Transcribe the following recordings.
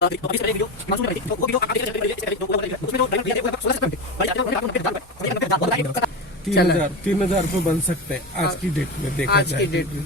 3,000 रुपये बन सकते हैं आज की डेट में देखा आज जाए। की डेट में।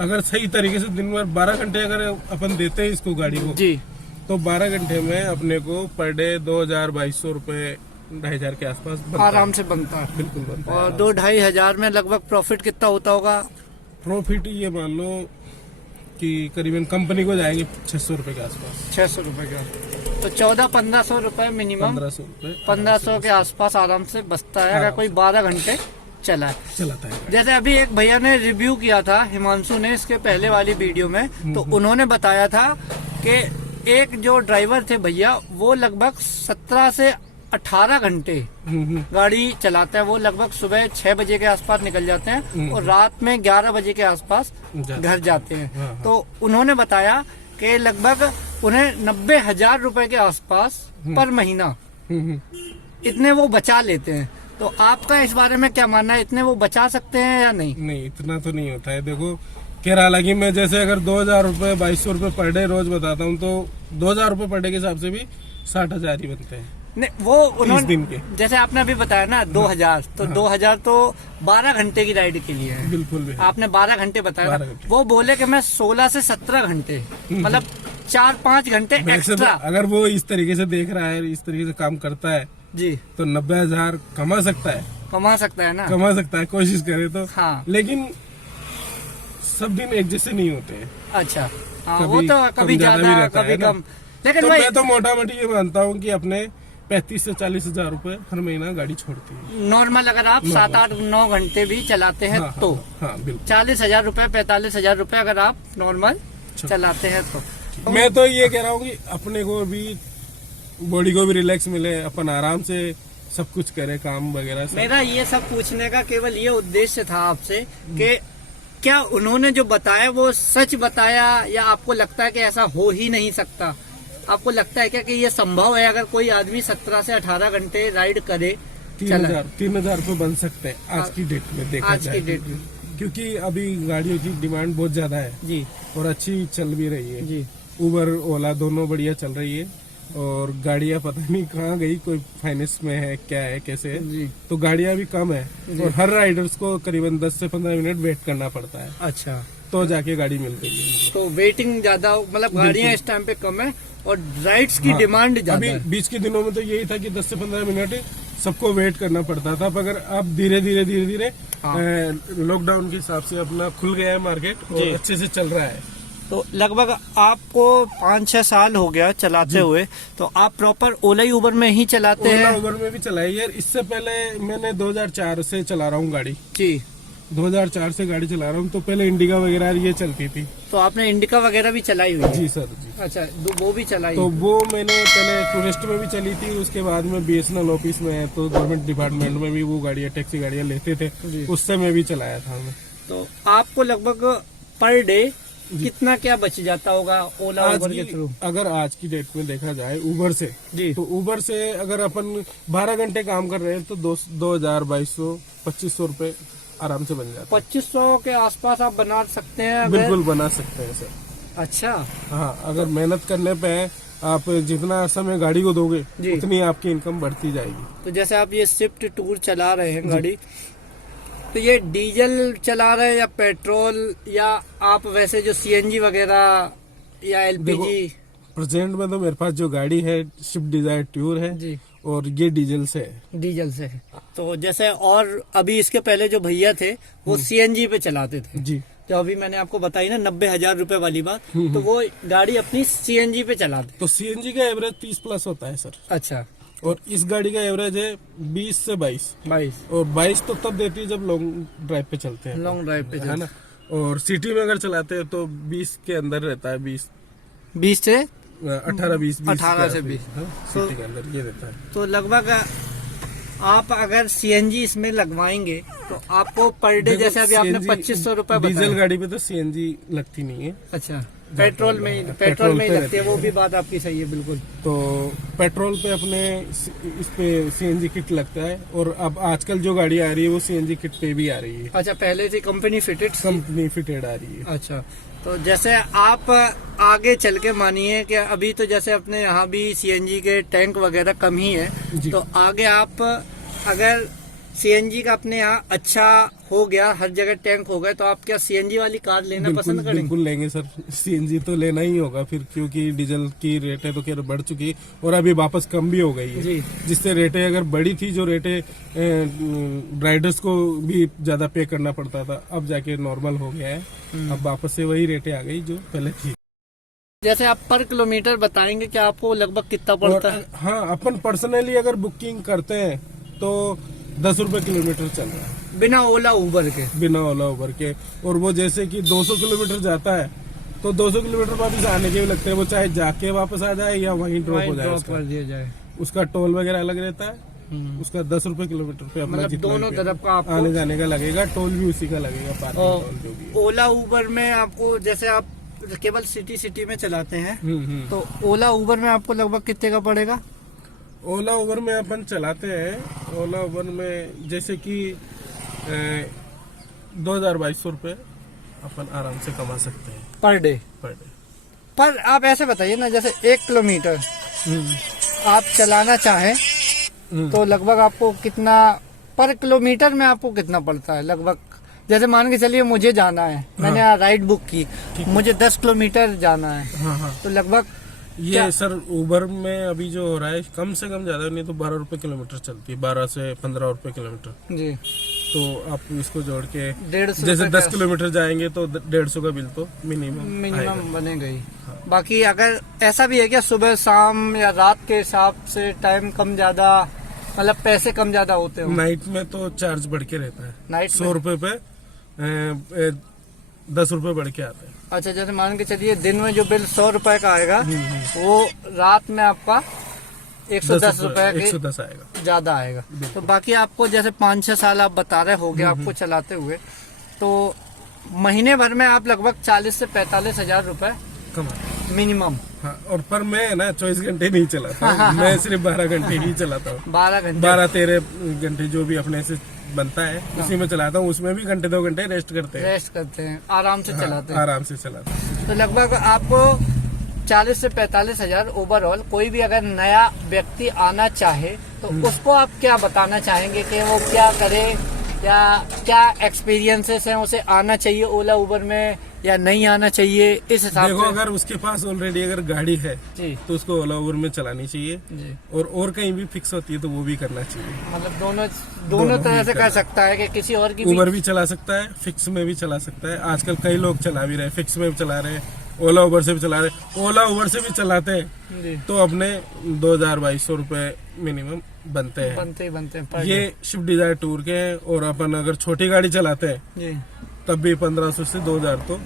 अगर सही तरीके से दिन भर 12 घंटे अगर अपन देते हैं इसको गाड़ी को, जी, तो 12 घंटे में अपने को पर डे 2,000-2,200 रुपए 2,500 के आसपास बनता आराम से बनता है। बिल्कुल बनता है। और 2-2,500 में लगभग प्रॉफिट कितना होता होगा? प्रॉफिट ये मान लो कि करीबन कंपनी को जाएंगे 600 रुपए के आसपास, 600 रुपए का, तो 1400-1500 रुपए मिनिमम, 1500 रुपए 1500 के आसपास आराम से बचता है अगर कोई 12 घंटे चला है। चलाता है। जैसे अभी एक भैया ने रिव्यू किया था, हिमांशु ने, इसके पहले वाली वीडियो में, तो उन्होंने बताया था कि एक जो ड्राइवर थे भैया, वो लगभग 17 से 18 घंटे गाड़ी चलाता है। वो लगभग सुबह 6 बजे के आसपास निकल जाते हैं और रात में 11 बजे के आसपास घर जाते हैं। हाँ। तो उन्होंने बताया कि लगभग उन्हें 90,000 रुपए के आसपास पर महीना इतने वो बचा लेते हैं। तो आपका इस बारे में क्या मानना है, इतने वो बचा सकते हैं या नहीं? नहीं, इतना तो नहीं होता है। देखो केरला हालांकि मैं जैसे अगर 2,000 रुपए 2,200 रुपए पर डे रोज बताता हूँ, तो 2,000 रुपए पर डे के हिसाब से भी 60,000 ही बनते हैं। नहीं, वो उन्होंने दिन के, जैसे आपने अभी बताया ना 2,000, तो 2,000 तो 12 घंटे की राइड के लिए है। बिल्कुल भी है। आपने 12 घंटे बताया 12 ना। घंटे। वो बोले कि मैं 16 से 17 घंटे, मतलब 4-5 घंटे वैसे तो एक्स्ट्रा। अगर वो इस तरीके से देख रहा है, इस तरीके से काम करता है, जी, तो 90,000 कमा सकता है। कमा सकता है ना। कमा सकता है, कोशिश करे तो। हाँ। लेकिन सब दिन एक जैसे नहीं होते हैं। अच्छा, हाँ, कभी वो तो कम कभी ज्यादा भी ज्यादा रहता कभी है ना। कम, लेकिन तो भाई मैं तो मोटा मोटी ये मानता हूँ कि अपने 35 से 40,000 रुपए हर महीना गाड़ी छोड़ती है। नॉर्मल अगर आप 7-8-9 घंटे भी चलाते हैं हाँ, तो हाँ बिल्कुल। 40,000 रुपए 45,000 रुपए अगर आप नॉर्मल चलाते हैं तो मैं तो ये कह रहा हूँ कि अपने को भी बॉडी को भी रिलैक्स मिले, अपन आराम से सब कुछ करे, काम वगैरह सब। मेरा ये सब पूछने का केवल ये उद्देश्य था आपसे कि क्या उन्होंने जो बताया वो सच बताया, या आपको लगता है कि ऐसा हो ही नहीं सकता? आपको लगता है क्या कि ये संभव है अगर कोई आदमी 17 से 18 घंटे राइड करे? 3,000 रुपए बन सकते हैं आज की डेट में देखा आज जाए। की डेट में क्योंकि अभी गाड़ियों की डिमांड बहुत ज्यादा है जी, और अच्छी चल भी रही है। जी, उबर ओला दोनों बढ़िया चल रही है, और गाड़ियां पता नहीं कहाँ गई, कोई फाइनेंस में है, क्या है, कैसे है। जी। तो गाड़ियां भी कम है और हर राइडर्स को करीबन 10 से 15 मिनट वेट करना पड़ता है, अच्छा, तो जाके गाड़ी मिल रही है। तो वेटिंग ज्यादा, मतलब गाड़ियां इस टाइम पे कम है और राइड्स की डिमांड ज्यादा अभी है। बीच के दिनों में तो यही था कि 10 से 15 मिनट सबको वेट करना पड़ता था। पर अगर अब धीरे धीरे लॉकडाउन के हिसाब से अपना खुल गया है मार्केट और अच्छे से चल रहा है। तो लगभग आपको 5-6 साल हो गया चलाते हुए, तो आप प्रॉपर ओला उबर में ही चलाते हैं? ओला उबर में भी चलाई है। इससे पहले मैंने 2004 से चला रहा हूँ गाड़ी। जी, 2004 से गाड़ी चला रहा हूँ। तो पहले इंडिका वगैरह ये चलती थी। तो आपने इंडिका वगैरह भी चलाई हुई है? जी सर, जी। अच्छा, वो भी चलाई? तो वो मैंने पहले टूरिस्ट में भी चली थी, उसके बाद में BSNL ऑफिस में है तो गवर्नमेंट डिपार्टमेंट में भी वो गाड़ियाँ, टैक्सी गाड़ियाँ लेते थे, उस समय भी चलाया था मैं। तो आपको लगभग पर डे कितना क्या बच जाता होगा ओला उबर के थ्रू? अगर आज की डेट में देखा जाए उबर से, जी, तो उबर से अगर अपन 12 घंटे काम कर रहे हैं तो 2,000, 2,200, 2,500 रुपए आराम से बन जाता है। 2,500 के आसपास आप बना सकते हैं अगर? बिल्कुल बना सकते हैं सर। अच्छा, हाँ, अगर मेहनत करने पे आप जितना समय गाड़ी को दोगे उतनी आपकी इनकम बढ़ती जाएगी। तो जैसे आप ये स्विफ्ट टूर चला रहे हैं गाड़ी, तो ये डीजल चला रहे हैं या पेट्रोल, या आप वैसे जो CNG वगैरह या LPG? प्रेजेंट में तो मेरे पास जो गाड़ी है स्विफ्ट डिजायर टूर है जी, और ये डीजल से है। डीजल से है। तो जैसे और अभी इसके पहले जो भैया थे वो CNG पे चलाते थे, जी। तो अभी मैंने आपको बताई ना 90,000 रुपए वाली बात, तो वो गाड़ी अपनी CNG पे चलाते। तो CNG का एवरेज 30 प्लस होता है सर, अच्छा, और इस गाड़ी का एवरेज है 20 से 22, और 22 तो तब देती है जब लॉन्ग ड्राइव पे चलते हैं, लॉन्ग ड्राइव पे, है ना। और सिटी में अगर चलाते हैं तो 20 के अंदर रहता है, 20 से 18-20 18 से 20 सिटी के अंदर ये रहता है। तो लगभग आप अगर CNG इसमें लगवाएंगे तो आपको पर डे, जैसे अभी आपने 2,500 रुपए डीजल बताया। गाड़ी पे तो CNG लगती नहीं है। अच्छा, पेट्रोल में ही पे लगती है, वो भी बात आपकी सही है बिल्कुल। तो पेट्रोल पे अपने इस पे सीएनजी किट लगता है, और अब आजकल जो गाड़ी आ रही है वो सीएनजी किट पे भी आ रही है। अच्छा, पहले से कंपनी फिटेड आ रही है। अच्छा, तो जैसे आप आगे चल के मानिए कि अभी तो जैसे अपने यहाँ भी सीएनजी के टैंक वगैरह कम ही है, तो आगे आप अगर सीएनजी का अपने यहाँ अच्छा हो गया, हर जगह टैंक हो गए, तो आप क्या सीएनजी वाली कार लेना पसंद करेंगे? बिल्कुल लेंगे सर, सीएनजी तो लेना ही होगा फिर, क्योंकि डीजल की रेटें तो खैर बढ़ चुकी और अभी वापस कम भी हो गई है जी। जिससे रेटें अगर बढ़ी थी, जो रेटें राइडर्स को भी ज्यादा पे करना पड़ता था, अब जाके नॉर्मल हो गया है। अब वापस से वही रेटें आ गई जो पहले थी। जैसे आप पर किलोमीटर बताएंगे कि आपको लगभग कितना पड़ता है? हाँ, अपन पर्सनली अगर बुकिंग करते हैं तो 10 रुपए किलोमीटर चल रहा है, बिना ओला उबर के। बिना ओला उबर के। और वो जैसे कि 200 किलोमीटर जाता है तो 200 किलोमीटर वापस आने के भी लगते हैं, वो चाहे जाके वापस आ जाए या वहीं ड्रॉप हो जाए, कर दिया जाए। उसका टोल वगैरह अलग रहता है, उसका 10 रुपए किलोमीटर पे अपना मतलब जितना दोनों भी तरफ का आपको आने जाने का लगेगा, टोल भी उसी का लगेगा, पार्किंग टोल जो भी है। ओला उबर में आपको, जैसे आप केवल सिटी में चलाते हैं, तो ओला उबर में आपको लगभग कितने का पड़ेगा? ओला उबर में अपन चलाते हैं, ओला उबर में जैसे कि 2200 रुपये अपन आराम से कमा सकते हैं पर डे। पर आप ऐसे बताइए ना, जैसे 1 किलोमीटर आप चलाना चाहें तो लगभग आपको कितना पर किलोमीटर में आपको कितना पड़ता है लगभग? जैसे मान के चलिए मुझे जाना है, मैंने राइड बुक की, मुझे 10 किलोमीटर जाना है, तो लगभग ये सर उबर में अभी जो हो रहा है, कम से कम ज्यादा नहीं तो 12 रुपए किलोमीटर चलती है, 12 से 15 रुपए किलोमीटर जी। तो आप इसको जोड़ के 150 जैसे 10 किलोमीटर जाएंगे तो 150 का बिल तो मिनिमम बनेगा ही। बाकी अगर ऐसा भी है क्या, सुबह शाम या रात के हिसाब से टाइम कम ज्यादा, मतलब पैसे कम ज्यादा होते हैं? नाइट में तो चार्ज बढ़ के रहता है, नाइट 100 रुपए पे 10 रुपए बढ़ के आते हैं। अच्छा, जैसे मान के चलिए दिन में जो बिल 100 रुपए का आएगा, वो रात में आपका 110 रुपए 110 आएगा, ज्यादा आएगा। तो बाकी आपको जैसे 5-6 साल आप बता रहे हो गए आपको चलाते हुए, तो महीने भर में आप लगभग 40 से 45 हजार रुपए कमा मिनिमम। हाँ, और पर मैं ना 24 घंटे नहीं चलाता हूँ, मैं सिर्फ 12 घंटे ही चलाता हूँ। 12-13 घंटे जो भी अपने से बनता है उसी में चलाता हूँ, उसमें भी घंटे 2 घंटे रेस्ट करते हैं, आराम से चलाते हैं। आराम से चलाते हैं। तो लगभग आपको 40 से 45 हजार ओवरऑल। कोई भी अगर नया व्यक्ति आना चाहे तो उसको आप क्या बताना चाहेंगे कि वो क्या करे, या क्या एक्सपीरियंसेस हैं, उसे आना चाहिए ओला उबर में या नहीं आना चाहिए? इस हिसाब से देखो, अगर उसके पास ऑलरेडी अगर गाड़ी है जी, तो उसको ओला उबर में चलानी चाहिए जी। और कहीं भी फिक्स होती है तो वो भी करना चाहिए। मतलब दोनों तरह से कर सकता है कि किसी और की उबर भी चला सकता है, फिक्स में भी चला सकता है। आजकल कई लोग चला भी रहे, फिक्स में भी चला रहे, ओला उबर से भी चला रहे। ओला उबर से भी चलाते हैं तो अपने 2200 रुपए मिनिमम बनते हैं। ये स्विफ्ट डिजायर टूर के हैं। और अपन अगर छोटी गाड़ी चलाते हैं जी, तब भी 1500 से 2000 तो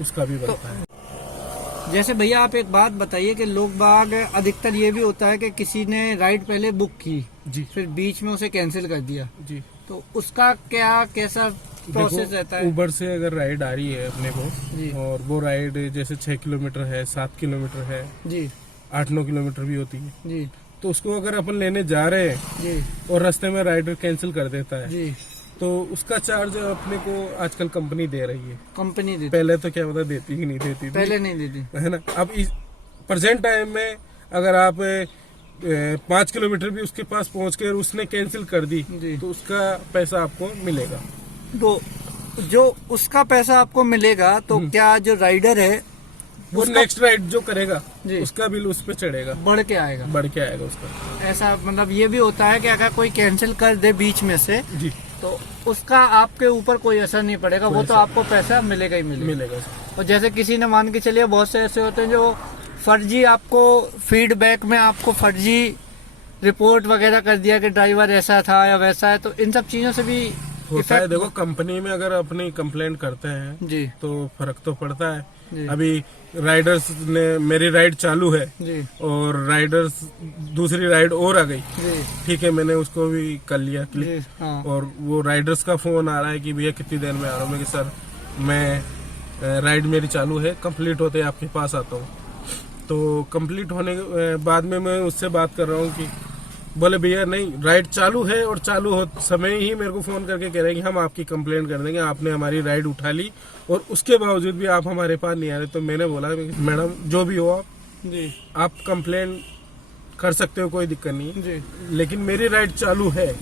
उसका भी बनता है। जैसे भैया आप एक बात बताइए कि लोग बाग अधिकतर ये भी होता है कि किसी ने राइड पहले बुक की जी, फिर बीच में उसे कैंसिल कर दिया जी, तो उसका कैसा प्रोसेस रहता है? उबर से अगर राइड आ रही है अपने जी। को, और वो राइड जैसे 6 किलोमीटर है, 7 किलोमीटर है जी, 8-9 किलोमीटर भी होती है, जी, तो उसको अगर अपन लेने जा रहे हैं जी, और रास्ते में राइडर कैंसिल कर देता है जी, तो उसका चार्ज अपने को आजकल कंपनी दे रही है। कंपनी देती? पहले तो क्या पता देती ही नहीं देती थी, पहले नहीं देती है ना। अब इस प्रेजेंट टाइम में अगर आप 5 किलोमीटर भी उसके पास पहुंच के उसने कैंसिल कर दी जी। तो उसका पैसा आपको मिलेगा। तो जो उसका पैसा आपको मिलेगा तो क्या जो राइडर है वो नेक्स्ट राइड जो करेगा जी, उसका बिल उस पे चढ़ेगा, बढ़ के आएगा उसका। ऐसा मतलब ये भी होता है कि अगर कोई कैंसिल कर दे बीच में से जी, तो उसका आपके ऊपर कोई असर नहीं पड़ेगा, वो तो आपको पैसा मिलेगा ही मिलेगा। और जैसे किसी ने मान के चलिए, बहुत से ऐसे होते हैं जो फर्जी आपको फीडबैक में आपको फर्जी रिपोर्ट वगैरह कर दिया कि ड्राइवर ऐसा था या वैसा है, तो इन सब चीजों से भी होता है। देखो, कंपनी में अगर अपनी कंप्लेंट करते हैं जी तो फर्क तो पड़ता है जी। अभी राइडर्स ने, मेरी राइड चालू है जी और राइडर्स दूसरी राइड और आ गई, जी ठीक है, मैंने उसको भी कर लिया क्लिक, जी, हाँ। और वो राइडर्स का फोन आ रहा है कि भैया कितनी देर में आ रहा हूँ। मैं कि सर मैं राइड मेरी चालू है, कंप्लीट होते आपके पास आता हूँ। तो कंप्लीट होने के बाद में मैं उससे बात कर रहा हूँ कि बोले भैया नहीं, राइड चालू है और चालू हो समय ही मेरे को फोन करके कह रहे हैं कि हम आपकी कंप्लेंट कर देंगे, आपने हमारी राइड उठा ली और उसके बावजूद भी आप हमारे पास नहीं आ रहे। तो मैंने बोला मैडम जो भी हो आप कंप्लेंट कर सकते हो, कोई दिक्कत नहीं है जी। लेकिन मेरी राइड चालू है,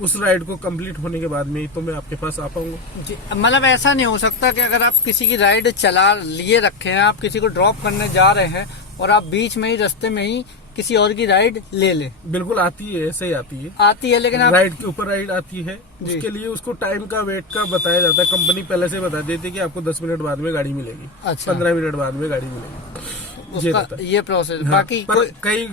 उस राइड को कंप्लीट होने के बाद में ही तो मैं आपके पास आ पाऊंगा। जी, मतलब ऐसा नहीं हो सकता कि अगर आप किसी की राइड चला लिए रखे हैं, आप किसी को ड्रॉप करने जा रहे हैं और आप बीच में ही रास्ते में ही किसी और की राइड ले लें। बिल्कुल आती है, ऐसे ही आती है लेकिन आप राइड के ऊपर राइड आती है, उसके लिए उसको टाइम का वेट का बताया जाता है। कंपनी पहले से बता देती है कि आपको 10 मिनट बाद में गाड़ी मिलेगी, अच्छा। 15 मिनट बाद में गाड़ी मिलेगी, ये रहता है। ये प्रोसेस। हाँ, बाकी पर कई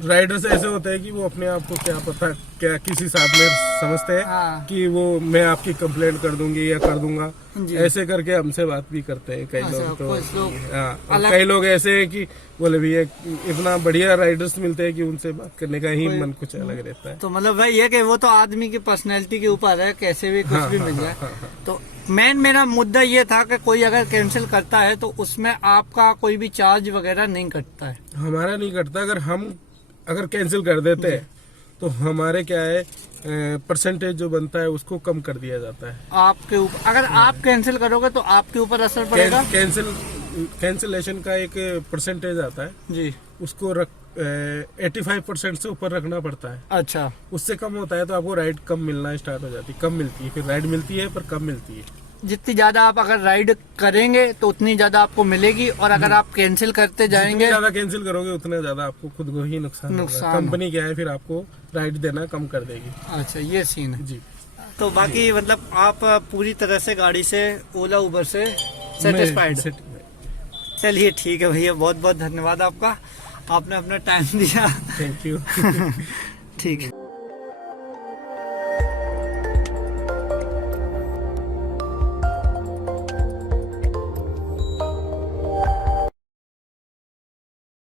राइडर्स ऐसे होते हैं कि वो अपने आप को क्या पता क्या किसी साथ में समझते हैं हाँ। कि वो मैं आपकी कंप्लेंट कर दूंगी या कर दूंगा, जी। ऐसे करके हमसे बात भी करते हैं कई अच्छा, लोग। तो कुछ लोग हाँ, और अलग- कई लोग ऐसे हैं कि बोले भैया इतना बढ़िया राइडर्स मिलते हैं कि उनसे बात करने का ही मन कुछ अलग रहता है। तो मतलब भाई ये कि वो तो आदमी की पर्सनैलिटी के ऊपर है, कैसे भी कुछ भी मिल जाए। तो मेन मेरा मुद्दा ये था कि कोई अगर कैंसिल करता है तो उसमें आपका कोई भी चार्ज वगैरह नहीं कटता है। हमारा नहीं कटता। अगर कैंसिल कर देते हैं तो हमारे क्या है परसेंटेज जो बनता है उसको कम कर दिया जाता है आपके ऊपर अगर आप कैंसिल करोगे तो आपके ऊपर असर पड़ेगा। कैंसिलेशन का एक परसेंटेज आता है जी। उसको 85% से ऊपर रखना पड़ता है। अच्छा। उससे कम होता है तो आपको राइड कम मिलना स्टार्ट हो जाती है, कम मिलती है, फिर राइड मिलती है पर कम मिलती है। जितनी ज्यादा आप अगर राइड करेंगे तो उतनी ज्यादा आपको मिलेगी, और अगर आप कैंसिल करते जितनी जाएंगे ज्यादा कैंसिल करोगे उतना ज्यादा आपको खुद को ही नुकसान होगा। कंपनी क्या है फिर आपको राइड देना कम कर देगी। अच्छा, ये सीन है जी। तो बाकी मतलब आप पूरी तरह से गाड़ी से ओला उबर से सेटिस्फाइड। चलिए ठीक है भैया, बहुत बहुत धन्यवाद आपका, आपने अपना टाइम दिया। Thank you. ठीक है।